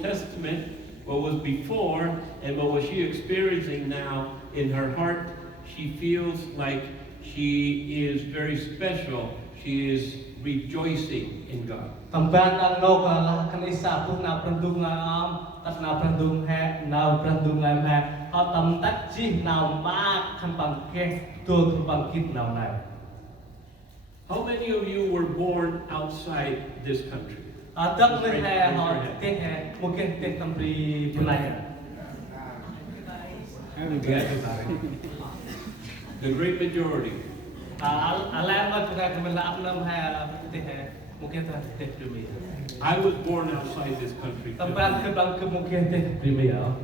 Testament, what was before, and what was she experiencing now in her heart. She feels like she is very special. She is rejoicing in God. Tampan ang nok lah kan isa pun na prandung am tat na prandung he na prandung lai he ha tam tat chi na ma kan pang ke tu pang kit na nai. How many of you were born outside this country? Adak le he ha te he mungkin te tampri punai. The great majority. Alam ma tu ka kemela apnam he te he mungkin te primi. I was born outside this country. Tampan ke bang ke mungkin te primi ya.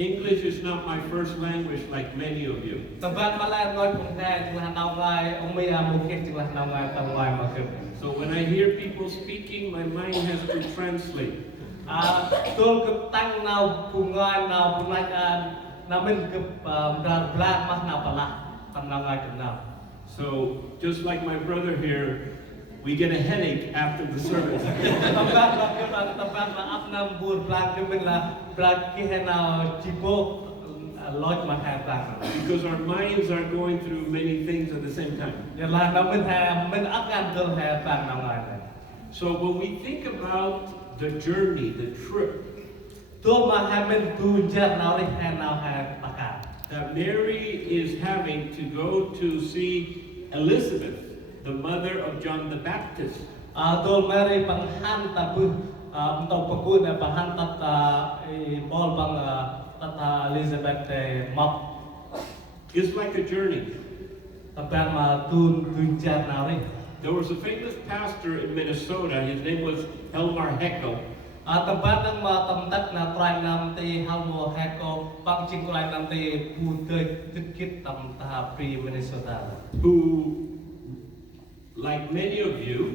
English is not my first language like many of you. Tampan malam ngoi pun he jenglah nau ngai ong mia mungkin jenglah nau ngai tang ngai ma ke. So when I hear people speaking, my mind has to translate. Tôi cứ tăng nào cùng ngai nào cùng ngai nào mình cứ Rblang mà nào bả tầm nào ngai tầm nào. So just like my brother here, we get a headache after the service. Tâm ban là áp nam buồn Rblang cái mình là Rblang cái hè nào chỉ bộ lót mà hè Rblang. Because our minds are going through many things at the same time. Giờ là nó mình áp gan cơ hè Rblang nào ngai này. So when we think about the journey, the trip, Tôi mà hè mình tu chết nào đi hè nào hè bạc cả. that Mary is having to go to see Elizabeth, the mother of John the Baptist. Tôi Mary bằng han ta pu tàu bạc quân là bằng han tat ball bằng tat Elizabeth mọc. It's like a journey. Tập đoàn mà tu chết nào đi. There was a famous pastor in Minnesota. His name was Elmar Heckel. Tập đoàn đang mà tầm đất là trai nam tây Halmo Heckel bằng chính trai nam tây pu tơi tích kít tầm ta pre Minnesota. Who, like many of you,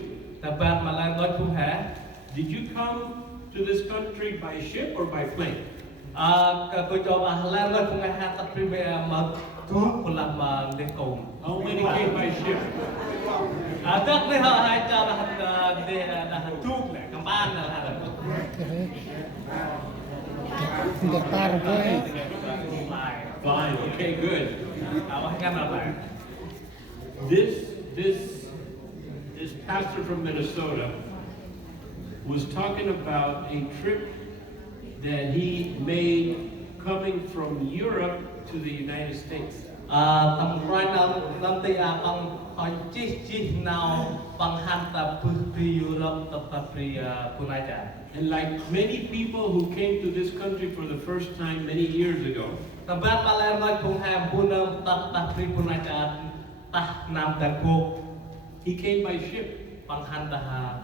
Tập đoàn mà lại nói phu hả? did you come to this country by ship or by plane? Tôi cho bà lại nói phu hả tập pre mà tu phu làm mà để cùng. How many came by ship? Đất này họ hay cho là để là tu lại cầm ban là Fine. Okay, good. This pastor from Minnesota was talking about a trip that he made coming from Europe to the United States. Tầm right năm tây bằng hỏi chi nào bằng han tập pri Europe tập pri punai cha. And like many people who came to this country for the first time many years ago, Tập ban Malaysia nói cùng ham Bunong tập pri punai cha ta nam ta cô. he came by ship. Bằng han ta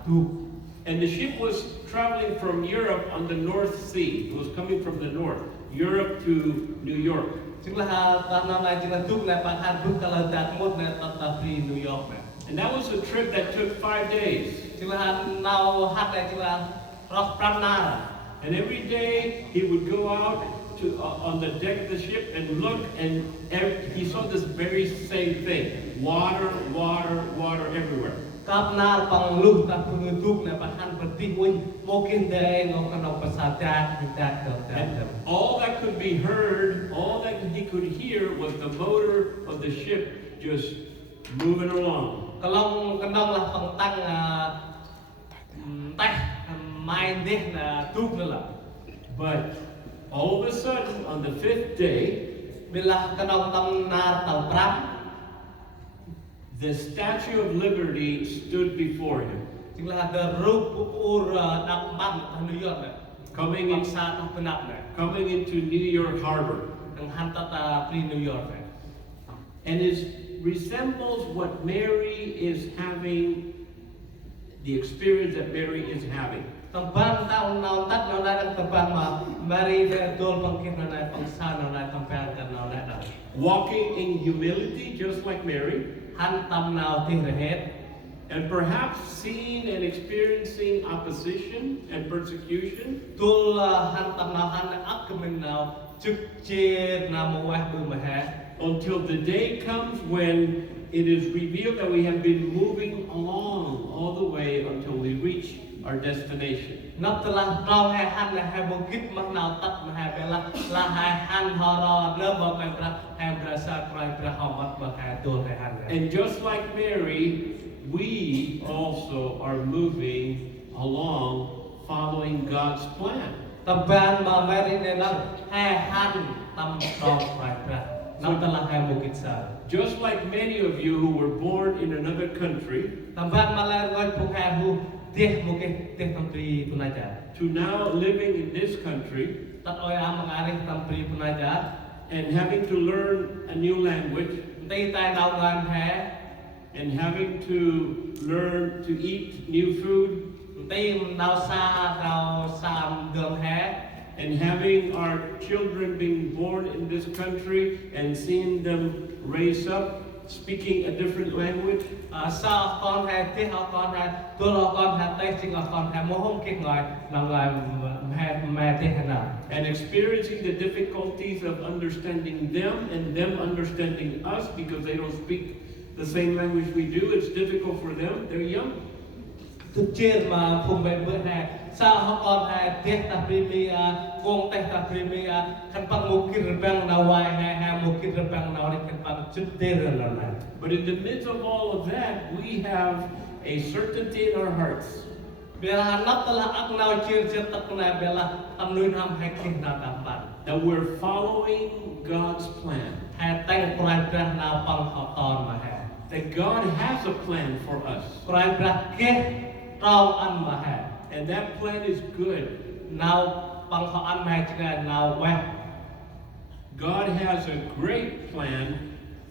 tu. And the ship was traveling from Europe on the North Sea. It was coming from the north, Europe to New York. Chính là ta năm nay chính là tu này bằng han tu kalau đạt một này tập pri New York này. And that was a trip that took 5 days. Chính là nào hát này chính là rock pramna. And every day he would go out to on the deck of the ship and look, and he saw this very same thing: water, water, water everywhere. Kap na pang lu ta pengutuk na bahan penting win mungkin deh ngok kanok pasada kita And all that could be heard, all that he could hear was the motor of the ship just moving along. Kalau kanong lah pang tang teh main deh na tuk lah. But all of a sudden, on the 5th day, Bila kanong tam na tang pram the Statue of Liberty stood before him, chính là the rup ur dak ban New York na. coming in, Sa tang penap na. coming into New York Harbor. Ang hanta ta pri New York na. And it resembles what Mary is having, the experience that Mary is having. Tampan taon naon tat naon na tampan ma mari de dol pangkit na pang sa naon na tampan kan naon na. Walking in humility, just like Mary, Han tam nào tin rehet and perhaps seeing and experiencing opposition and persecution, tul han tam nào han áp cái mình nào trực chế nào một vài bữa mà hè until the day comes when it is revealed that we have been moving along all the way until we reach our destination. นับตลาดเราให้หันให้บุกิดมักนาวตัดมาให้เป็นละให้หันฮอรอเริ่มบอกเป็นพระให้ประสาทไรประหอมัดมาให้ตัวให้หัน And just like Mary, we also are moving along following God's plan. ตำแบนมาไม่ได้ในนั้นให้หันตำตองไรประนับตลาดให้บุกิดสา Just like many of you who were born in another country, ตำแบนมาแล้วก็ผู้แห่ผู้เตี้ยบุกิดเตี้ยตำตรีปุณาจาร to now living in this country ตัดอ้อยอามังอาริตำตรีปุณาจาร and having to learn a new language ตีตายดาวงานแพ้ and having to learn to eat new food ตีดาวซาดาวสามเดือนแพ้ and having our children being born in this country and seeing them raise up speaking a different language. ซาก่อนแพ้ที่เขาก่อนแพ้ตัวเราก่อนแพ้เต้จริงก่อนแพ้โมห้องกินหน่อยนำลายแม่ที่ขนาด And experiencing the difficulties of understanding them and them understanding us because they don't speak the same language we do. It's difficult for them. They're young. ทุกเชื่อมาภูมิเบื่อแห่ซาเขาก่อนแพ้เตี้ยตาพรีเมียวงเตตาพรีเมียขันปังมุกิรแบงนาวายแห่มุกิรแบงนาวริขันปังจุดเดือดแล้วนะ But in the midst of all of that, we have a certainty in our hearts. เวลานับตละอักนาวเชื่อเชื่อตักนายเวลาทำนุยทำให้คิดนาดำบัน That we're following God's plan. แห่แต่งปลายประนาวปังขอตอนมาแห่ That God has a plan for us. ปลายประเกะเราอันมาแห่ And that plan is good. นาวปังขออันมาจะได้นาวแวะ God has a great plan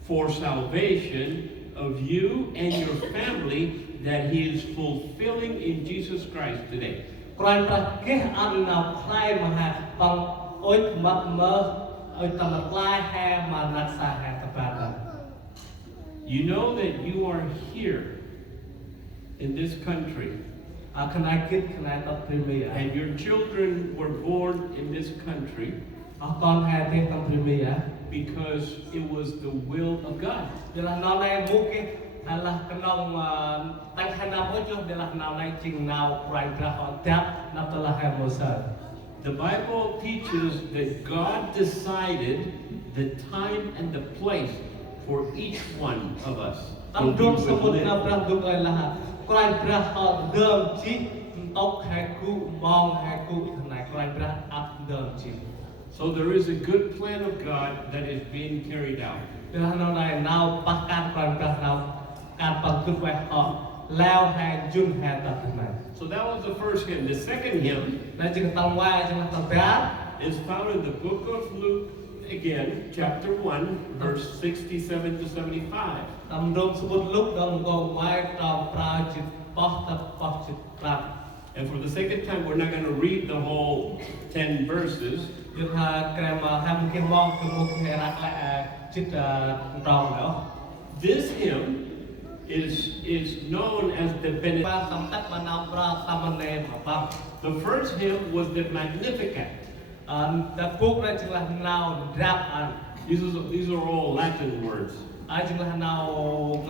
for salvation of you and your family that He is fulfilling in Jesus Christ today. ปลายประเกะอันนาวคลายมาแห่ปังโอ๊ยมัดเมื่อโอ๊ยตำลักลายแห่มานักษาแห่ตะปาด You know that you are here in this country. ขณะคิดขณะตัดพรีเมีย And your children were born in this country ก่อนแห่เตี้ยตัดพรีเมีย because it was the will of God. เวลานอนในบุกนั่นละก็น้องตั้งขนาดว่าจุดเวลานอนในจริงนาวปลายประหอจับนับตละแห่โมเสส The Bible teaches that God decided the time and the place for each one of us. ตั้งดวงสมุทรนับประดุกอะไรละปลายประหอเดิมจีตกแห่กูมองแห่กูขนาดปลายประอัพเดิมจี So there is a good plan of God that is being carried out. เวลานอนในนาวปักการปลายประนาวการปักจุดไว้หอแล้วแห่จุนแห่ตัดขนาด So that was the first hymn. The second hymn และจึงตั้งไว้จึงตั้งแต่ is found in the book of Luke, again, chapter 1, verse 67 to 75. ตำรวจสมุดลุกดงกงไว้ตามปลาจิตปอกตัดปอกจิตปลา And for the second time, we're not going to read the whole 10 verses. ยุทธาแกรมาทำเกี่ยวมองคือมุกเฮรักและจิตรองแล้ว This hymn is known as the ปลา Benedict. ตำตัดมานำปลาตำมันเนมปัง The first hymn was the Magnificat. แต่พวกนั้นจึงละนาวรับอัน These are all Latin words. จึงละนาว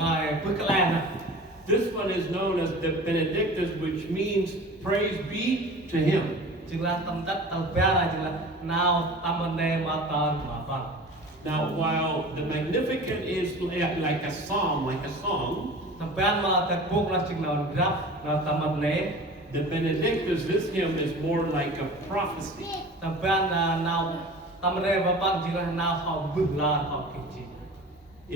ง่ายพึกแลนะ This one is known as the Benedictus, which means praise be to Him. จึงละตำตัดตำเปียจึงละนาวตำมันเนมาตอนมาปัง Now, while the Magnificat is like a psalm, like a song, ตำเปียมาแต่พวกนั้นจึงนาวรับนาวตำมันเน the Benedictus, this hymn is more like a prophecy. ตำเปียนาวตำมันเนมาปังจึงละนาวเขาบึ้งลาเขากิจ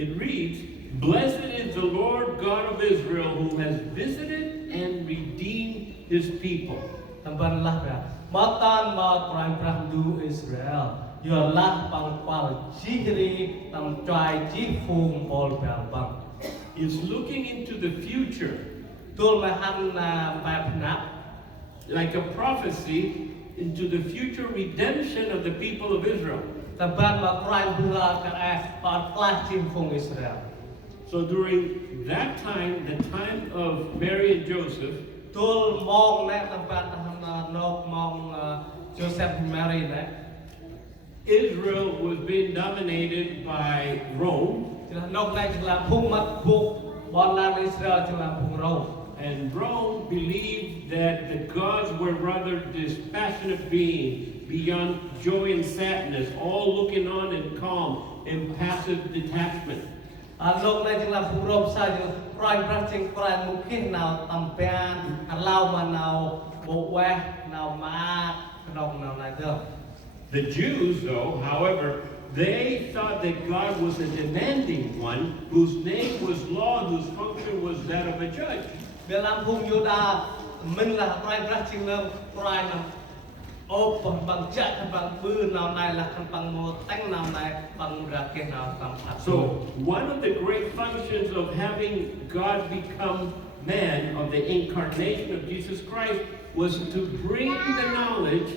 It reads, Blessed is the Lord God of Israel who has visited and redeemed His people. ตำบันละแบบมาตานมาปลายประดูอิสราเอลยอละปังปาลจีรีตำใจจีฟูงบอลแบบบัง It's looking into the future, ตัวมาหันแบบนับ like a prophecy into the future redemption of the people of Israel. ตำบันมาปลายเบื่อกันปาปลายจีฟูงอิสราเอล So during that time, the time of Mary and Joseph, ตัวมองและตำบันทำนกมองโจเซฟแมรีนะ Israel was being dominated by Rome. จึงนกในจึงละพุ่งมัดบุกบอลลานอิสราเอลจึงละพุ่งเรา And and Rome believed that the gods were rather dispassionate beings beyond joy and sadness, all looking on and calm, impassive detachment. លោកនៅជាភូមិរមសាយក្រៃប្រាស់ជាងក្រៃមុខណៅតំពានឡៅមកណៅបូវេណៅម៉ាក្នុងណៅណៃទៅ The Jews, though, however, they thought that God was a demanding one whose name was law, whose function was that of a judge. វាឡាំភូមិយូដាមិនឡាក្រៃប្រាស់ជាងនៅក្រៃណៅអូបងបងចាក់បងបឺណៅណៃឡាខាងបងមកតែងណៅណៃបងរាគេណៅសំផាត់ So, one of the great functions of having God become man, of the incarnation of Jesus Christ, was to bring the knowledge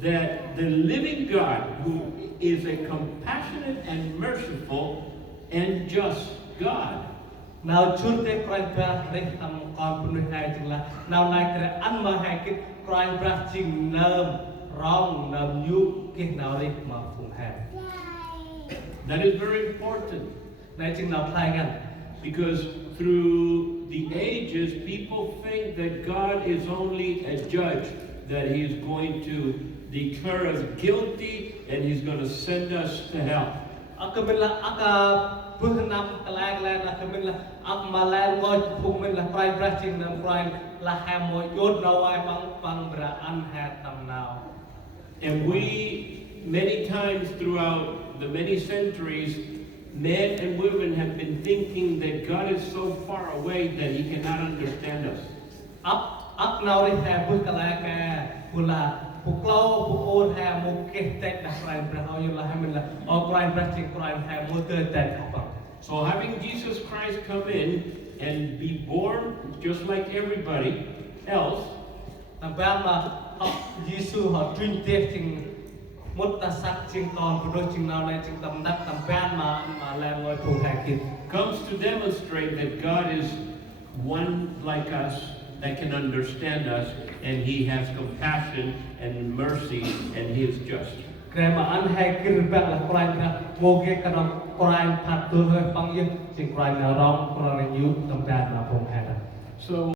that the living God, who is a compassionate and merciful and just God, នៅជួនតែក្រៃប្រាស់រិះអំកនពុនហើយជាងឡានៅណៃក្រៃអានមកហើយគិតក្រៃប្រាស់ជាងនៅរងនៅយុគិណៅរិះមកភូមិហើយ that is very important. ដែលជាងនៅផ្លាយกัน Because through the ages, people think that God is only a judge, that He is going to declare us guilty and He's going to send us to hell. អកមិនឡាអកពឹសណាំកលែងលែនអកមិនឡាអកម៉ាឡែងងយភូមិមិនឡាក្រៃប្រាស់ជាងនៅក្រៃឡាហាមួយយត់នៅឲ្យបងប្រាអានហាតំណៅ And we, many times throughout the many centuries, men and women have been thinking that God is so far away that He cannot understand us. អកនៅរិះតែពឹសកលែងកែពុឡាពុកឡោពុអូនហាមកកេះតែដាក់ក្រៃប្រាស់ឲ្យឡាហាមិនឡាអក្រៃប្រាស់ជាងក្រៃហាមួយទៅតែបង So having Jesus Christ come in and be born just like everybody else, តាមបានមកអកយេស៊ូហត់ទ្រីងទេជាងមុតតាសាក់ជាងកនព្រោះជាងនៅនៃជាងតំណាក់តាមបានមកលែងឲ្យភូមិហើយគិត comes to demonstrate that God is one like us, that can understand us, and He has compassion and mercy, and He is just. ក្រែមកអានហើយគិរបាក់លក្រៃណាមកគេកណក្រៃផាត់ទើឲ្យបងយើងជាងក្រៃណារងប្ររញយុតំបានមកភូមិហើយ So